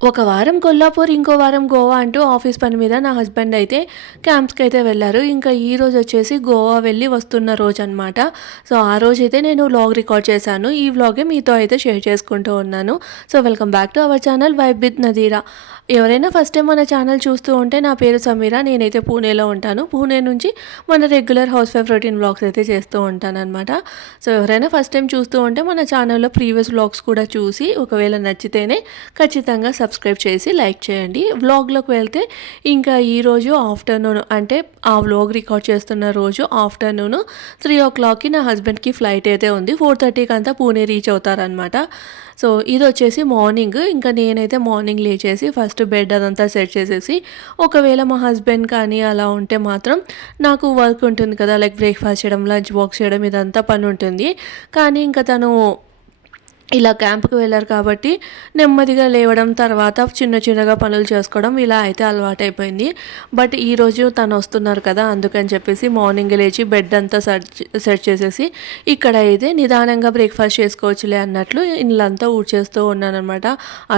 ఒక వారం కొల్లాపూర్, ఇంకో వారం గోవా అంటూ ఆఫీస్ పని మీద నా హస్బెండ్ అయితే క్యాంప్స్‌కైతే వెళ్లారు. ఇంకా ఈ రోజొచ్చేసి గోవా వెళ్ళి వస్తున్న రోజనమాట. సో, ఆ రోజైతే నేను వ్లాగ్ రికార్డ్ చేశాను. ఈ వ్లాగే మీతో అయితే షేర్ చేసుకుంటూ ఉన్నాను. So, welcome back to our channel vibe with Nadira. ఎవరైనా ఫస్ట్ టైం మన ఛానల్ చూస్తూ ఉంటే నా పేరు సమీర. నేనైతే పూణేలో ఉంటాను. పూణే నుంచి మన regular house wife routine vlogs అయితే చేస్తూ ఉంటాననమాట. సో, ఎవరైనా ఫస్ట్ టైం చూస్తూ ఉంటే మన ఛానల్‌లో ప్రీవియస్ వ్లాగ్స్ కూడా చూసి ఒకవేళ నచ్చితేనే ఖచ్చితంగా సబ్స్క్రైబ్ చేసి లైక్ చేయండి. వ్లాగ్‌లోకి వెళ్తే ఇంకా ఈరోజు ఆఫ్టర్‌నూన్ అంటే ఆ వ్లాగ్ రికార్డ్ చేస్తున్న రోజు ఆఫ్టర్‌నూన్ 3:00కి నా హస్బెండ్‌కి ఫ్లైట్ అయితే ఉంది. 4:30కి అంతా పూణే రీచ్ అవుతారనమాట. సో, ఇదొచ్చేసి మార్నింగ్. ఇంకా నేనైతే మార్నింగ్ లేచేసి ఫస్ట్ బెడ్ అదంతా సెట్ చేసేసి, ఒకవేళ మా హస్బెండ్ కానీ అలా ఉంటే మాత్రం నాకు వర్క్ ఉంటుంది కదా! లైక్ బ్రేక్‌ఫాస్ట్ చేయడం, లంచ్ బాక్స్ చేయడం ఇదంతా పనుంటుంది. కానీ ఇంకా తను ఇలా క్యాంప్‌కి వెళ్లారు కాబట్టి నెమ్మదిగా లేవడం, తర్వాత చిన్న చిన్నగా పనులు చేసుకోవడం ఇలా అయితే అలవాటైపోయింది. బట్ ఈరోజు తనొస్తున్నారు కదా! అందుకని చెప్పేసి మార్నింగే లేచి బెడ్ అంతా సెట్ చేసేసి ఇక్కడ అయితే నిదానంగా బ్రేక్‌ఫాస్ట్ చేసుకోవచ్చులే అన్నట్లు ఇల్లంతా ఊడ్చేస్తూ ఉన్నాననమాట.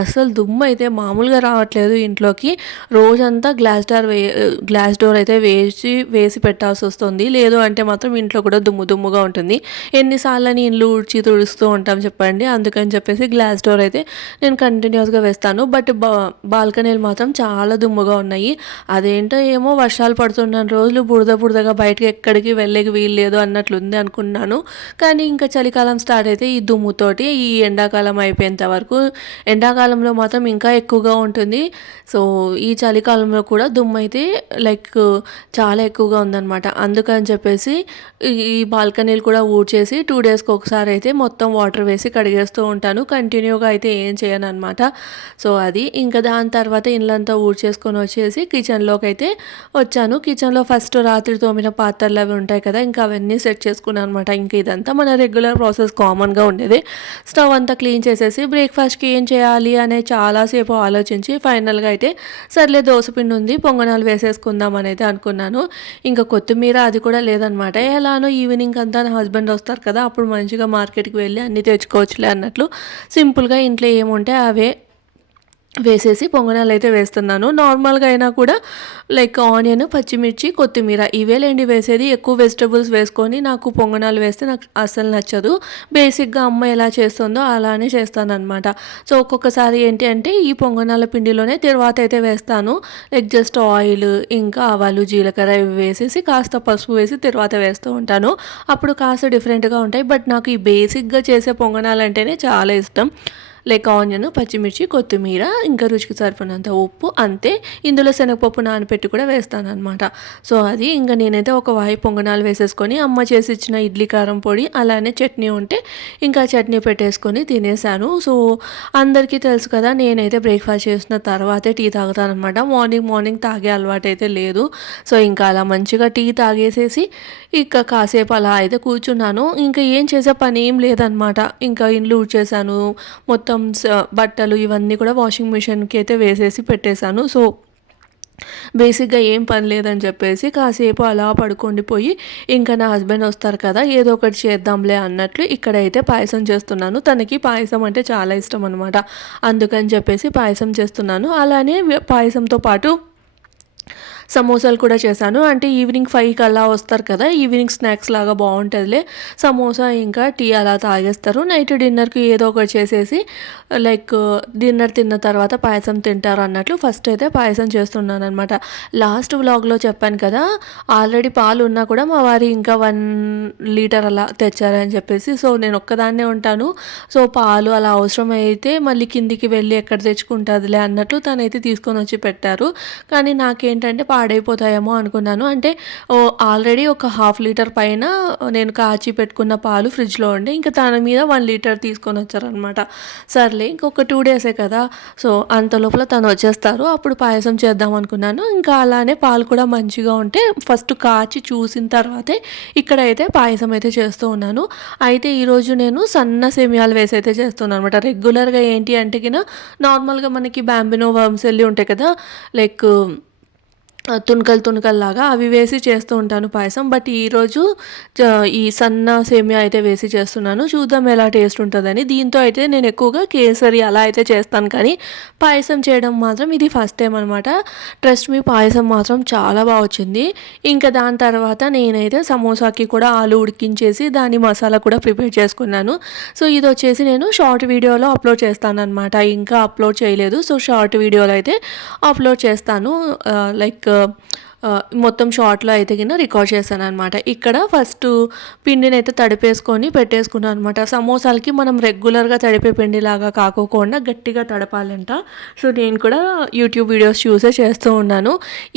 అస్సలు దుమ్మయితే మామూలుగా రావట్లేదు ఇంట్లోకి. రోజంతా గ్లాస్ డోర్ అయితే వేసి పెట్టాల్సొస్తుంది. లేదు అంటే మాత్రం ఇంట్లో కూడా దుమ్ము దుమ్ముగా ఉంటుంది. ఎన్ని సార్లని ఇల్లు ఊడ్చి తుడుస్తూ ఉంటాం చెప్పండి. అందుకని చెప్పేసి గ్లాస్ డోర్ అయితే నేను కంటిన్యూస్‌గా వేస్తాను. బట్ బాల్కనీలు మాత్రం చాలా దుమ్ముగా ఉన్నాయి. అదేంటో ఏమో వర్షాలు పడుతున్న రోజులు బురద బురదగా బయటకి ఎక్కడికి వెళ్ళేకి వీల్లేదు అన్నట్లుంది అనుకున్నాను. కానీ ఇంకా చలికాలం స్టార్ట్ అయితే ఈ దుమ్ముతోటి ఈ ఎండాకాలం అయిపోయేంత వరకు ఎండాకాలంలో మాత్రం ఇంకా ఎక్కువగా ఉంటుంది. సో, ఈ చలికాలంలో కూడా దుమ్మయితే లైక్ చాలా ఎక్కువగా ఉందనమాట. అందుకని చెప్పేసి ఈ బాల్కనీలు కూడా ఊడ్చేసి 2 డేస్‌కి ఒకసారి అయితే మొత్తం వాటర్ వేసి కడిగేస్తూ ఉంటాను. కంటిన్యూగా అయితే ఏం చేయననమాట. సో, అది ఇంకా దాని తర్వాత ఇల్లంతా ఊడ్చేసుకొని వచ్చేసి కిచెన్‌లోకైతే వచ్చాను. కిచెన్‌లో ఫస్ట్ రాత్రి తోమిన పాత్రలు అవి ఉంటాయి కదా! ఇంకా అవన్నీ సెట్ చేసుకున్నాను అనమాట. ఇంక ఇదంతా మన రెగ్యులర్ ప్రాసెస్ కామన్‌గా ఉండేదే. స్టవ్ అంతా క్లీన్ చేసేసి బ్రేక్‌ఫాస్ట్‌కి ఏం చేయాలి అనే చాలాసేపు ఆలోచించి ఫైనల్‌గా అయితే సర్లే దోసపిండి ఉంది, పొంగనాలు వేసేసుకుందాం అనైతే అనుకున్నాను. ఇంకా కొత్తిమీర అది కూడా లేదనమాట. ఎలానో ఈవినింగ్ అంతా నా హస్బెండ్ వస్తారు కదా! అప్పుడు మంచిగా మార్కెట్‌కి వెళ్ళి అన్నీ తెచ్చుకోవచ్చులే అన్నట్లు సింపుల్‌గా ఇంట్లో ఏముంటే అవే వేసేసి పొంగనాలైతే వేస్తున్నాను. నార్మల్‌గా అయినా కూడా లైక్ ఆనియన్, పచ్చిమిర్చి, కొత్తిమీర ఇవేలేండి వేసేది. ఎక్కువ వెజిటబుల్స్ వేసుకొని నాకు పొంగనాలు వేస్తే నాకు అస్సలు నచ్చదు. బేసిక్‌గా అమ్మ ఎలా చేస్తుందో అలానే చేస్తాననమాట. సో, ఒక్కొక్కసారి ఏంటి అంటే ఈ పొంగనాల పిండిలోనే తిరువాత అయితే వేస్తాను. లైక్ జస్ట్ ఆయిల్, ఇంకా ఆవాలు, జీలకర్ర ఇవి వేసేసి కాస్త పసుపు వేసి తిరువాత వేస్తూ ఉంటాను. అప్పుడు కాస్త డిఫరెంట్‌గా ఉంటాయి. బట్ నాకు ఈ బేసిక్‌గా చేసే పొంగనాలంటేనే చాలా ఇష్టం. లైక్ ఆనియన్, పచ్చిమిర్చి, కొత్తిమీర, ఇంకా రుచికి సరిపడినంత ఉప్పు అంతే. ఇందులో శనగపప్పు నానబెట్టి కూడా వేస్తాననమాట. సో, అది ఇంక నేనైతే ఒక వాయి పొంగనాలు వేసేసుకొని అమ్మ చేసి ఇచ్చిన ఇడ్లీ కారం పొడి అలానే చట్నీ ఉంటే ఇంకా చట్నీ పెట్టేసుకొని తినేసాను. సో, అందరికీ తెలుసు కదా! నేనైతే బ్రేక్‌ఫాస్ట్ చేసిన తర్వాతే టీ తాగుతాననమాట. మార్నింగ్ తాగే అలవాటైతే లేదు. సో, ఇంకా అలా మంచిగా టీ తాగేసేసి ఇక కాసేపు అలా అయితే కూర్చున్నాను. ఇంకా ఏం చేసే పనేం లేదనమాట. ఇంకా ఇల్లు ఊడ్చేసాను. మొత్తం బట్టలు ఇవన్నీ కూడా వాషింగ్ మిషన్‌కి అయితే వేసేసి పెట్టేశాను. సో, బేసిక్‌గా ఏం పని లేదని చెప్పేసి కాసేపు అలా పడుకుండిపోయి ఇంకా నా హస్బెండ్ వస్తారు కదా! ఏదో ఒకటి చేద్దాంలే అన్నట్లు ఇక్కడైతే పాయసం చేస్తున్నాను. తనకి పాయసం అంటే చాలా ఇష్టం అనమాట. అందుకని చెప్పేసి పాయసం చేస్తున్నాను. అలానే పాయసంతో పాటు సమోసాలు కూడా చేశాను. అంటే ఈవినింగ్ 5కి అలా వస్తారు కదా! ఈవినింగ్ స్నాక్స్ లాగా బావుంటదిలే. సమోసా ఇంకా టీ అలా తాగేస్తారు. నైట్ డిన్నర్‌కి ఏదో ఒకటి చేసేసి లైక్ డిన్నర్ తిన్న తర్వాత పాయసం తింటారు అన్నట్లు ఫస్ట్ అయితే పాయసం చేస్తున్నాననమాట. లాస్ట్ వ్లాగ్‌లో చెప్పాను కదా! ఆల్రెడీ పాలు ఉన్నా కూడా మా వారు ఇంకా 1 లీటర్ అలా తెచ్చారని చెప్పేసి. సో, నేను ఒక్కదాన్నే ఉంటాను. సో, పాలు అలా అవసరమైతే మళ్ళీ కిందికి వెళ్ళి ఎక్కడ తెచ్చుకుంటాదిలే అన్నట్లు తనైతే తీసుకొనొచ్చి పెట్టారు. కానీ నాకేంటంటే పాడైపోతాయేమో అనుకున్నాను. అంటే ఆల్రెడీ ఒక హాఫ్ లీటర్ పైన నేను కాచి పెట్టుకున్న పాలు ఫ్రిడ్జ్‌లో ఉండే. ఇంకా తన మీద 1 లీటర్ తీసుకొనొచ్చారనమాట. సర్లే ఇంకొక 2 డేసే కదా! సో, అంత లోపల తను వచ్చేస్తారు. అప్పుడు పాయసం చేద్దాం అనుకున్నాను. ఇంకా అలానే పాలు కూడా మంచిగా ఉంటే ఫస్ట్ కాచి చూసిన తర్వాతే ఇక్కడైతే పాయసం అయితే చేస్తూ ఉన్నాను. అయితే ఈరోజు నేను సన్న సేమియాలు వేసి అయితే చేస్తున్నాననమాట. రెగ్యులర్‌గా ఏంటి అంటే నార్మల్‌గా మనకి బాంబినో, వర్మిసెల్లి ఉంటాయి కదా! లైక్ తునకలు తునకల్లాగా అవి వేసి చేస్తూ ఉంటాను పాయసం. బట్ ఈరోజు ఈ సన్న సేమియా అయితే వేసి చేస్తున్నాను. చూద్దాం ఎలా టేస్ట్ ఉంటదని. దీంతో అయితే నేను ఎక్కువగా కేసరి అలా అయితే చేస్తాను, కానీ పాయసం చేయడం మాత్రం ఇది ఫస్ట్ టైం అనమాట. ట్రస్ట్ మీ, పాయసం మాత్రం చాలా బాగా వచ్చింది. ఇంకా దాని తర్వాత నేనైతే సమోసాకి కూడా ఆలు ఉడికించేసి దాని మసాలా కూడా ప్రిపేర్ చేసుకున్నాను. సో ఇది వచ్చేసి నేను షార్ట్ వీడియోలో అప్లోడ్ చేస్తానన్నమాట. ఇంకా అప్లోడ్ చేయలేదు. సో షార్ట్ వీడియోలో అయితే అప్లోడ్ చేస్తాను. లైక్ మొత్తం షార్ట్‌లో అయితే గిన రికార్డ్ చేశాననమాట. ఇక్కడ ఫస్టు పిండినైతే తడిపేసుకొని పెట్టేసుకున్నాను అనమాట. సమోసాలకి మనం రెగ్యులర్‌గా తడిపే పిండిలాగా కాకోకుండా గట్టిగా తడపాలంట. సో నేను కూడా యూట్యూబ్ వీడియోస్ చూసే చేస్తూ ఉన్నాను.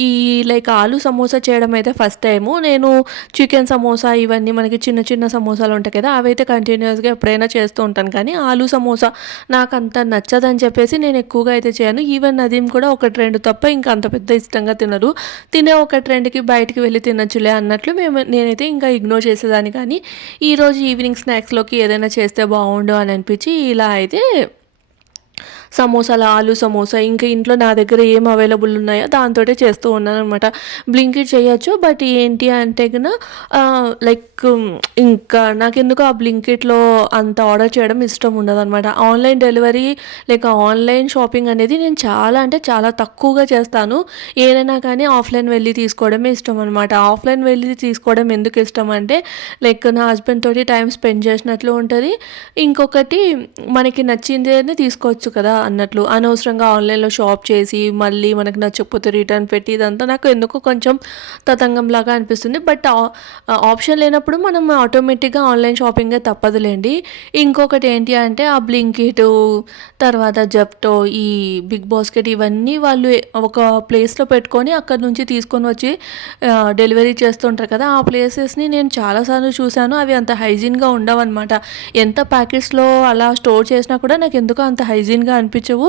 ఈ లైక్ ఆలు సమోసా చేయడం అయితే ఫస్ట్ టైము. నేను చికెన్ సమోసా ఇవన్నీ మనకి చిన్న చిన్న సమోసాలు ఉంటాయి కదా, అవైతే కంటిన్యూయస్‌గా ఎప్పుడైనా చేస్తూ ఉంటాను. కానీ ఆలు సమోసా నాకంత నచ్చదని చెప్పేసి నేను ఎక్కువగా అయితే చేయను. ఈవెన్ నదీమ్ కూడా 1, 2 తప్ప ఇంకా అంత పెద్ద ఇష్టంగా తినరు. ఒక ట్రెండ్‌కి బయటికి వెళ్ళి తినొచ్చులే అన్నట్లు నేనైతే ఇంకా ఇగ్నోర్ చేసేదాన్ని. కానీ ఈరోజు ఈవినింగ్ స్నాక్స్‌లోకి ఏదైనా చేస్తే బాగుండు అని అనిపించి ఇలా అయితే సమోసాలు, ఆలు సమోసా ఇంకా ఇంట్లో నా దగ్గర ఏం అవైలబుల్ ఉన్నాయో దాంతోటే చేస్తూ ఉన్నాననమాట. బ్లింకిట్ చేయొచ్చు, బట్ ఏంటి అంటే గన లైక్ ఇంకా నాకెందుకో ఆ బ్లింకిట్‌లో అంత ఆర్డర్ చేయడం ఇష్టం ఉండదనమాట. ఆన్‌లైన్ డెలివరీ లేక ఆన్‌లైన్ షాపింగ్ అనేది నేను చాలా అంటే చాలా తక్కువగా చేస్తాను. ఏదైనా కానీ ఆఫ్‌లైన్ వెళ్ళి తీసుకోవడమే ఇష్టం అనమాట. ఆఫ్‌లైన్ వెళ్ళి తీసుకోవడం ఎందుకు ఇష్టం అంటే లైక్ నా హస్బెండ్ తోటి టైం స్పెండ్ చేసినట్లు ఉంటుంది. ఇంకొకటి మనకి నచ్చిందేనే తీసుకోవచ్చు కదా అన్నట్లు. అనవసరంగా ఆన్లైన్‌లో షాప్ చేసి మళ్ళీ మనకు నచ్చకపోతే రిటర్న్ పెట్టి ఇదంతా నాకు ఎందుకో కొంచెం తతంగంలాగా అనిపిస్తుంది. బట్ ఆప్షన్ లేనప్పుడు మనం ఆటోమేటిక్‌గా ఆన్లైన్ షాపింగే తప్పదులేండి. ఇంకొకటి ఏంటి అంటే ఆ బ్లింకిట్, తర్వాత జెప్టో, ఈ బిగ్ బాస్కెట్ ఇవన్నీ వాళ్ళు ఒక ప్లేస్‌లో పెట్టుకొని అక్కడి నుంచి తీసుకొని వచ్చి డెలివరీ చేస్తుంటారు కదా, ఆ ప్లేసెస్‌ని నేను చాలాసార్లు చూశాను. అవి అంత హైజీన్‌గా ఉండవన్నమాట. ఎంత ప్యాకెట్స్‌లో అలా స్టోర్ చేసినా కూడా నాకు ఎందుకో అంత హైజీన్‌గా అనిపించవు.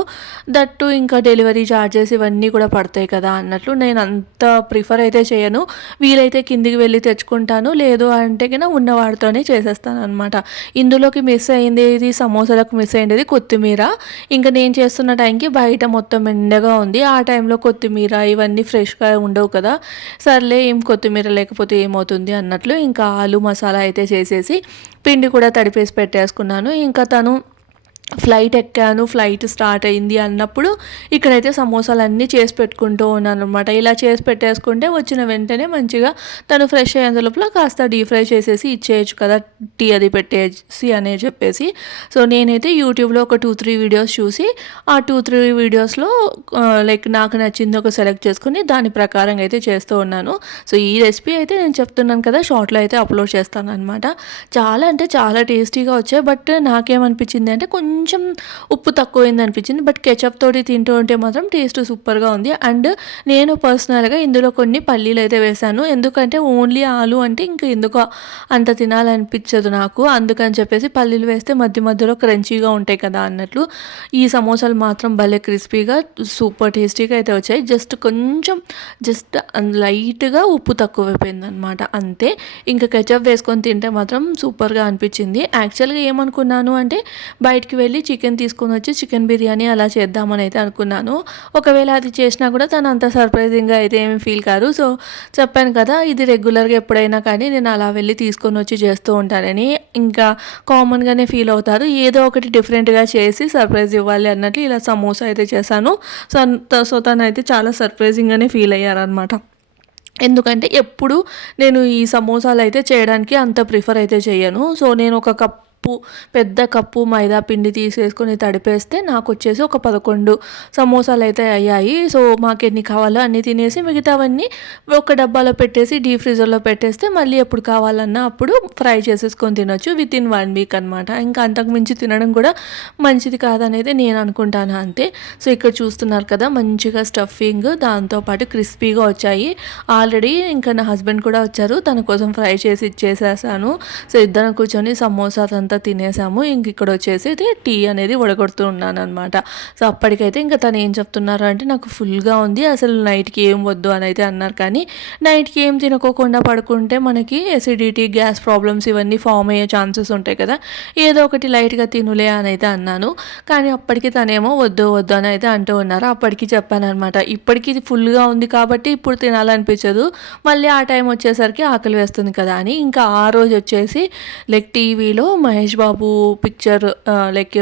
దట్టు ఇంకా డెలివరీ ఛార్జెస్ ఇవన్నీ కూడా పడతాయి కదా అన్నట్లు నేను అంత ప్రిఫర్ అయితే చేయను. వీలైతే కిందికి వెళ్ళి తెచ్చుకుంటాను. లేదు అంటే గిన ఉన్న వాటితోనే చేసేస్తాననమాట. ఇందులోకి మిస్ అయింది, ఇది సమోసాలకు మిస్ అయ్యింది కొత్తిమీర. ఇంకా నేను చేస్తున్న టైంకి బయట మొత్తం ఎండగా ఉంది. ఆ టైంలో కొత్తిమీర ఇవన్నీ ఫ్రెష్‌గా ఉండవు కదా. సర్లే ఏం కొత్తిమీర లేకపోతే ఏమవుతుంది అన్నట్లు ఇంకా ఆలు మసాలా అయితే చేసేసి పిండి కూడా తడిపేసి పెట్టేసుకున్నాను. ఇంకా తను ఫ్లైట్ ఎక్కాను, ఫ్లైట్ స్టార్ట్ అయింది అన్నప్పుడు ఇక్కడైతే సమోసాలన్నీ చేసి పెట్టుకుంటూ ఉన్నాననమాట. ఇలా చేసి పెట్టేసుకుంటే వచ్చిన వెంటనే మంచిగా తను ఫ్రెష్ అయ్యేంత లోపల కాస్త డీప్ ఫ్రై చేసేసి ఇచ్చేయచ్చు కదా, టీ అది పెట్టేసి అనే చెప్పేసి. సో నేనైతే యూట్యూబ్లో ఒక 2-3 వీడియోస్ చూసి ఆ 2-3 వీడియోస్లో లైక్ నాకు నచ్చింది ఒక సెలెక్ట్ చేసుకుని దాని ప్రకారం అయితే చేస్తూ ఉన్నాను. సో ఈ రెసిపీ అయితే నేను చెప్తున్నాను కదా, షార్ట్లో అయితే అప్లోడ్ చేస్తాను అనమాట. చాలా అంటే చాలా టేస్టీగా వచ్చాయి. బట్ నాకేమనిపించింది అంటే కొంచెం ఉప్పు తక్కువైంది అనిపించింది. బట్ కెచప్ తోటి తింటూ ఉంటే మాత్రం టేస్ట్ సూపర్గా ఉంది. అండ్ నేను పర్సనల్గా ఇందులో కొన్ని పల్లీలు అయితే వేశాను. ఎందుకంటే ఓన్లీ ఆలు అంటే ఇంకా ఎందుకో అంత తినాలనిపించదు నాకు. అందుకని చెప్పేసి పల్లీలు వేస్తే మధ్య మధ్యలో క్రంచీగా ఉంటాయి కదా అన్నట్లు. ఈ సమోసాలు మాత్రం భలే క్రిస్పీగా సూపర్ టేస్టీగా అయితే వచ్చాయి. జస్ట్ లైట్గా ఉప్పు తక్కువైపోయింది అనమాట, అంతే. ఇంకా కెచప్ వేసుకొని తింటే మాత్రం సూపర్గా అనిపించింది. యాక్చువల్గా ఏమనుకున్నాను అంటే బయటికి వెళ్ళి చికెన్ తీసుకొని వచ్చి చికెన్ బిర్యానీ అలా చేద్దామని అయితే అనుకున్నాను. ఒకవేళ అది చేసినా కూడా తను అంత సర్ప్రైజింగ్గా అయితే ఏమి ఫీల్ కాదు. సో చెప్పాను కదా, ఇది రెగ్యులర్గా ఎప్పుడైనా కానీ నేను అలా వెళ్ళి తీసుకొని వచ్చి చేస్తూ ఉంటానని. ఇంకా కామన్గానే ఫీల్ అవుతారు. ఏదో ఒకటి డిఫరెంట్గా చేసి సర్ప్రైజ్ ఇవ్వాలి అన్నట్లు ఇలా సమోసా అయితే చేశాను. సో తనైతే చాలా సర్ప్రైజింగ్గానే ఫీల్ అయ్యారనమాట. ఎందుకంటే ఎప్పుడు నేను ఈ సమోసాలు అయితే చేయడానికి అంత ప్రిఫర్ అయితే చేయను. సో నేను ఒక పెద్ద కప్పు మైదా పిండి తీసేసుకొని తడిపేస్తే నాకు వచ్చేసి ఒక 11 సమోసాలు అయితే అయ్యాయి. సో మాకు ఎన్ని కావాలో అన్నీ తినేసి మిగతావన్నీ ఒక డబ్బాలో పెట్టేసి డీప్ ఫ్రీజర్లో పెట్టేస్తే మళ్ళీ ఎప్పుడు కావాలన్నా అప్పుడు ఫ్రై చేసేసుకొని తినొచ్చు వితిన్ 1 వీక్ అనమాట. ఇంకా అంతకు మించి తినడం కూడా మంచిది కాదనేది నేను అనుకుంటాను, అంతే. సో ఇక్కడ చూస్తున్నారు కదా, మంచిగా స్టఫింగ్ దాంతోపాటు క్రిస్పీగా వచ్చాయి. ఆల్రెడీ ఇంకా నా హస్బెండ్ కూడా వచ్చారు, తన కోసం ఫ్రై చేసి ఇచ్చేసేసాను. సో ఇద్దరం కూర్చొని సమోసాస్ అంతా అంతా తినేసాము. ఇంక ఇక్కడ వచ్చేసి టీ అనేది వడగొడుతూ ఉన్నాననమాట. సో అప్పటికైతే ఇంకా తను ఏం చెప్తున్నారు అంటే, నాకు ఫుల్గా ఉంది, అసలు నైట్కి ఏం వద్దు అని అయితే అన్నారు. కానీ నైట్కి ఏం తినుకోకుండా పడుకుంటే మనకి ఎసిడిటీ, గ్యాస్ ప్రాబ్లమ్స్ ఇవన్నీ ఫామ్ అయ్యే ఛాన్సెస్ ఉంటాయి కదా, ఏదో ఒకటి లైట్గా తినులే అని అయితే అన్నాను. కానీ అప్పటికి తనేమో వద్దు వద్దు అని అయితే అంటూ ఉన్నారు. అప్పటికి చెప్పాను అనమాట, ఇప్పటికి ఇది ఫుల్గా ఉంది కాబట్టి ఇప్పుడు తినాలనిపించదు, మళ్ళీ ఆ టైం వచ్చేసరికి ఆకలి వేస్తుంది కదా అని. ఇంకా ఆ రోజు వచ్చేసి లైక్ టీవీలో Mahesh Babu picture like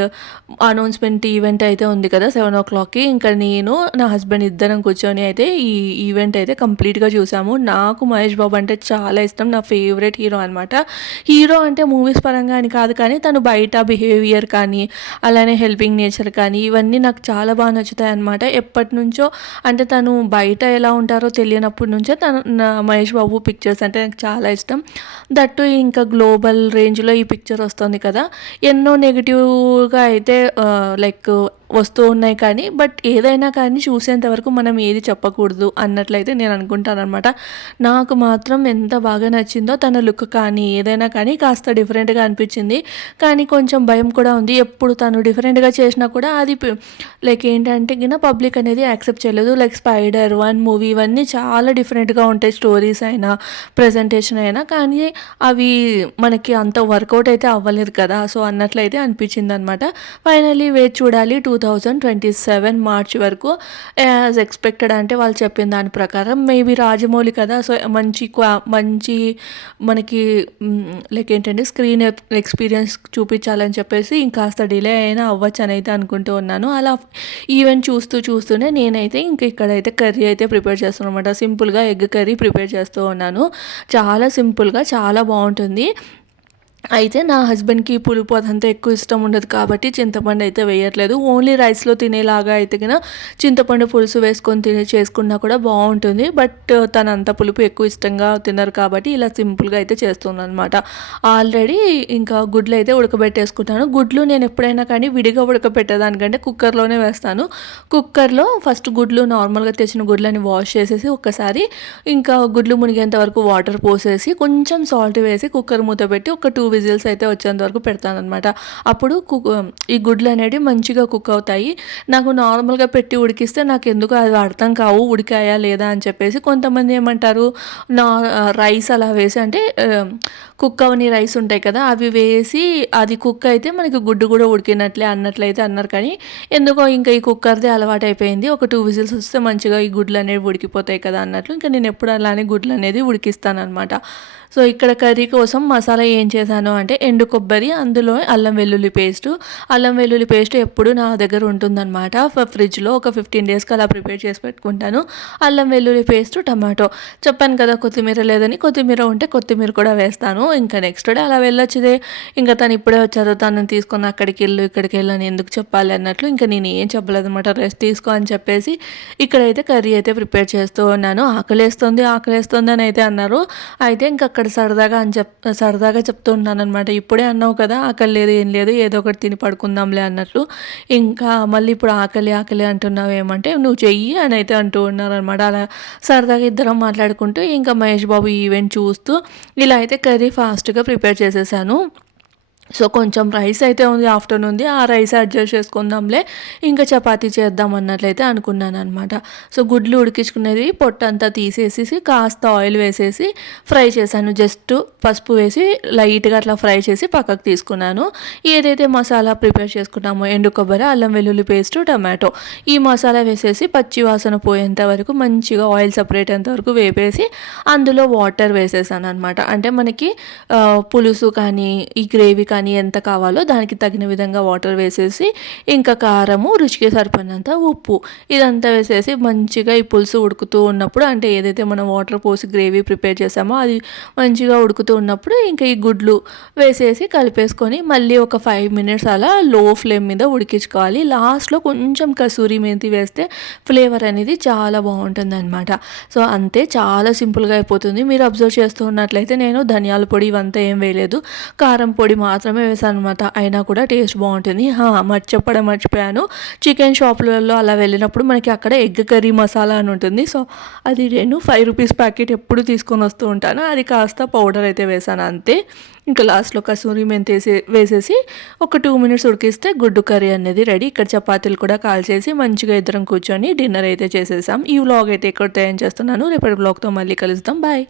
announcement event అయితే ఉంది కదా 7 o'clockకి. ఇంకా నేను నా హస్బెండ్ ఇద్దరం కూర్చొని అయితే ఈ ఈవెంట్ అయితే కంప్లీట్గా చూసాము. నాకు మహేష్ బాబు అంటే చాలా ఇష్టం, నా ఫేవరెట్ హీరో అనమాట. హీరో అంటే మూవీస్ పరంగా అని కాదు, కానీ తను బయట బిహేవియర్ కానీ అలానే హెల్పింగ్ నేచర్ కానీ ఇవన్నీ నాకు చాలా బాగా నచ్చుతాయి అనమాట. ఎప్పటి నుంచో అంటే తను బయట ఎలా ఉంటారో తెలియనప్పటి నుంచే నా మహేష్ బాబు పిక్చర్స్ అంటే నాకు చాలా ఇష్టం. దట్టు ఇంకా గ్లోబల్ రేంజ్లో ఈ పిక్చర్ వస్తుంది కదా, ఎన్నో నెగిటివ్గా అయితే లైక్ వస్తూ ఉన్నాయి. కానీ బట్ ఏదైనా కానీ చూసేంత వరకు మనం ఏది చెప్పకూడదు అన్నట్లయితే నేను అనుకుంటానమాట. నాకు మాత్రం ఎంత బాగా నచ్చిందో తన లుక్ కానీ ఏదైనా కానీ కాస్త డిఫరెంట్గా అనిపించింది. కానీ కొంచెం భయం కూడా ఉంది, ఎప్పుడు తను డిఫరెంట్గా చేసినా కూడా అది లైక్ ఏంటంటే గిన పబ్లిక్ అనేది యాక్సెప్ట్ చేయలేదు. లైక్ Spider-Man మూవీ ఇవన్నీ చాలా డిఫరెంట్గా ఉంటాయి, స్టోరీస్ అయినా ప్రజెంటేషన్ అయినా, కానీ అవి మనకి అంత వర్కౌట్ అయితే అవ్వలేదు కదా. సో అన్నట్లయితే అనిపించింది అనమాట. ఫైనలీ వేచి చూడాలి 2027 మార్చ్ వరకు యాజ్ ఎక్స్పెక్టెడ్. అంటే వాళ్ళు చెప్పిన దాని ప్రకారం మేబీ రాజమౌళి కదా, సో మంచి మనకి లైక్ ఏంటంటే స్క్రీన్ ఎక్స్పీరియన్స్ చూపించాలని చెప్పేసి ఇంకాస్త డిలే అయినా అవ్వచ్చు అని అయితే అనుకుంటూ ఉన్నాను. అలా ఈవెంట్ చూస్తూనే నేనైతే ఇక్కడైతే కర్రీ అయితే ప్రిపేర్ చేస్తున్నాను అనమాట. సింపుల్గా ఎగ్ కర్రీ ప్రిపేర్ చేస్తూ ఉన్నాను. చాలా సింపుల్గా చాలా బాగుంటుంది. అయితే నా హస్బెండ్కి పులుపు అదంతా ఎక్కువ ఇష్టం ఉండదు కాబట్టి చింతపండు అయితే వేయట్లేదు. ఓన్లీ రైస్లో తినేలాగా అయితే కన్నా చింతపండు పులుసు వేసుకొని చేసుకున్నా కూడా బాగుంటుంది. బట్ తను అంత పులుపు ఎక్కువ ఇష్టంగా తినరు కాబట్టి ఇలా సింపుల్గా అయితే చేస్తున్నాను అనమాట. ఆల్రెడీ ఇంకా గుడ్లు అయితే ఉడకబెట్టేసుకుంటాను. గుడ్లు నేను ఎప్పుడైనా కానీ విడిగా ఉడకబెట్టేదానికంటే కుక్కర్లోనే వేస్తాను. కుక్కర్లో ఫస్ట్ గుడ్లు నార్మల్గా తెచ్చిన గుడ్లని వాష్ చేసేసి ఒక్కసారి ఇంకా గుడ్లు మునిగేంత వరకు వాటర్ పోసేసి కొంచెం సాల్ట్ వేసి కుక్కర్ మూత పెట్టి ఒక 2 విజిల్స్ అయితే వచ్చేంత వరకు పెడతాను అనమాట. అప్పుడు ఈ గుడ్లు అనేవి మంచిగా కుక్ అవుతాయి. నాకు నార్మల్గా పెట్టి ఉడికిస్తే నాకు ఎందుకు అది అర్థం కావు ఉడికాయా లేదా అని చెప్పేసి. కొంతమంది ఏమంటారు, రైస్ అలా వేసి అంటే కుక్ అవని రైస్ ఉంటాయి కదా, అవి వేసి అది కుక్ అయితే మనకి గుడ్డు కూడా ఉడికినట్లే అన్నట్లయితే అన్నారు. కానీ ఎందుకో ఇంకా ఈ కుక్కర్దే అలవాటు అయిపోయింది. ఒక 2 విజిల్స్ వస్తే మంచిగా ఈ గుడ్లు అనేవి ఉడికిపోతాయి కదా అన్నట్లు ఇంకా నేను ఎప్పుడు అలానే గుడ్లు అనేది ఉడికిస్తాను అనమాట. సో ఇక్కడ కర్రీ కోసం మసాలా ఏం చేశాను అంటే ఎండు కొబ్బరి, అందులో అల్లం వెల్లుల్లి పేస్ట్ ఎప్పుడు నా దగ్గర ఉంటుందన్నమాట. ఫ్రిడ్జ్లో ఒక 15 డేస్కి అలా ప్రిపేర్ చేసి పెట్టుకుంటాను. అల్లం వెల్లుల్లి పేస్ట్, టమాటో, చెప్పాను కదా కొత్తిమీర లేదని, కొత్తిమీర ఉంటే కొత్తిమీర కూడా వేస్తాను. ఇంకా నెక్స్ట్ డే అలా వెళ్ళొచ్చిదే. ఇంకా తను ఇప్పుడే వచ్చారు, తనని తీసుకొని అక్కడికి వెళ్ళు ఇక్కడికి వెళ్ళని ఎందుకు చెప్పాలి అన్నట్లు ఇంకా నేను ఏం చెప్పలేదు అనమాట. రెస్ట్ తీసుకో అని చెప్పేసి ఇక్కడైతే కర్రీ అయితే ప్రిపేర్ చేస్తూ ఉన్నాను. ఆకలేస్తుంది అని అయితే అన్నారు. అయితే ఇంకా అక్కడ సరదాగా చెప్తూ ఉన్నాను అనమాట. ఇప్పుడే అన్నావు కదా ఆకలి లేదు ఏం లేదు, ఏదో ఒకటి తిని పడుకుందాంలే అన్నట్లు. ఇంకా మళ్ళీ ఇప్పుడు ఆకలి అంటున్నావు ఏమంటే నువ్వు చెయ్యి అని అయితే అంటూ ఉన్నారనమాట. అలా సరదాగా ఇద్దరం మాట్లాడుకుంటూ ఇంకా మహేష్ బాబు ఈవెంట్ చూస్తూ ఇలా అయితే కర్రీ ఫాస్ట్గా ప్రిపేర్ చేసేసాను. సో కొంచెం రైస్ అయితే ఉంది ఆఫ్టర్నూన్ది, ఆ రైస్ అడ్జస్ట్ చేసుకుందాంలే ఇంకా చపాతీ చేద్దాం అన్నట్లయితే అనుకున్నాను అనమాట. సో గుడ్లు ఉడికించుకునేది పొట్టంతా తీసేసి కాస్త ఆయిల్ వేసేసి ఫ్రై చేశాను. జస్ట్ పసుపు వేసి లైట్గా అట్లా ఫ్రై చేసి పక్కకు తీసుకున్నాను. ఏదైతే మసాలా ప్రిపేర్ చేసుకున్నామో ఎండు కొబ్బరి, అల్లం వెల్లుల్లి పేస్ట్, టమాటో, ఈ మసాలా వేసేసి పచ్చి వాసన పోయేంత వరకు మంచిగా ఆయిల్ సపరేట్ అయ్యేంత వరకు వేపేసి అందులో వాటర్ వేసేసాను అనమాట. అంటే మనకి పులుసు కానీ ఈ గ్రేవీ కానీ ఎంత కావాలో దానికి తగిన విధంగా వాటర్ వేసేసి ఇంకా కారము, రుచికి సరిపడినంత ఉప్పు ఇదంతా వేసేసి మంచిగా ఈ పులుసు ఉడుకుతూ ఉన్నప్పుడు, అంటే ఏదైతే మనం వాటర్ పోసి గ్రేవీ ప్రిపేర్ చేసామో అది మంచిగా ఉడుకుతూ ఉన్నప్పుడు ఇంకా ఈ గుడ్లు వేసేసి కలిపేసుకొని మళ్ళీ ఒక 5 minutes అలా లో ఫ్లేమ్ మీద ఉడికించుకోవాలి. లాస్ట్లో కొంచెం కసూరి మెంతి వేస్తే ఫ్లేవర్ అనేది చాలా బాగుంటుంది అనమాట. సో అంతే, చాలా సింపుల్గా అయిపోతుంది. మీరు అబ్జర్వ్ చేస్తూ ఉన్నట్లయితే నేను ధనియాల పొడి ఇవంతా ఏం వేయలేదు, కారం పొడి మాత్రం కారమే వేసాను అనమాట. అయినా కూడా టేస్ట్ బాగుంటుంది. చెప్పడం మర్చిపోయాను. చికెన్ షాపులలో అలా వెళ్ళినప్పుడు మనకి అక్కడ ఎగ్ కర్రీ మసాలా అని ఉంటుంది. సో అది నేను ₹5 ప్యాకెట్ ఎప్పుడు తీసుకొని వస్తూ ఉంటాను. అది కాస్త పౌడర్ అయితే వేసాను అంతే. ఇంకా లాస్ట్‌లో కసూరి మెంతి వేసేసి ఒక 2 మినిట్స్ ఉడికిస్తే గుడ్డు కర్రీ అనేది రెడీ. ఇక్కడ చపాతీలు కూడా కాల్చేసి మంచిగా ఇద్దరం కూర్చొని డిన్నర్ అయితే చేసేసాం. ఈ వ్లాగ్ అయితే ఇక్కడితో ఎండ్ చేస్తున్నాను. రేపటి వ్లాగ్‌తో మళ్ళీ కలుద్దాం. బాయ్.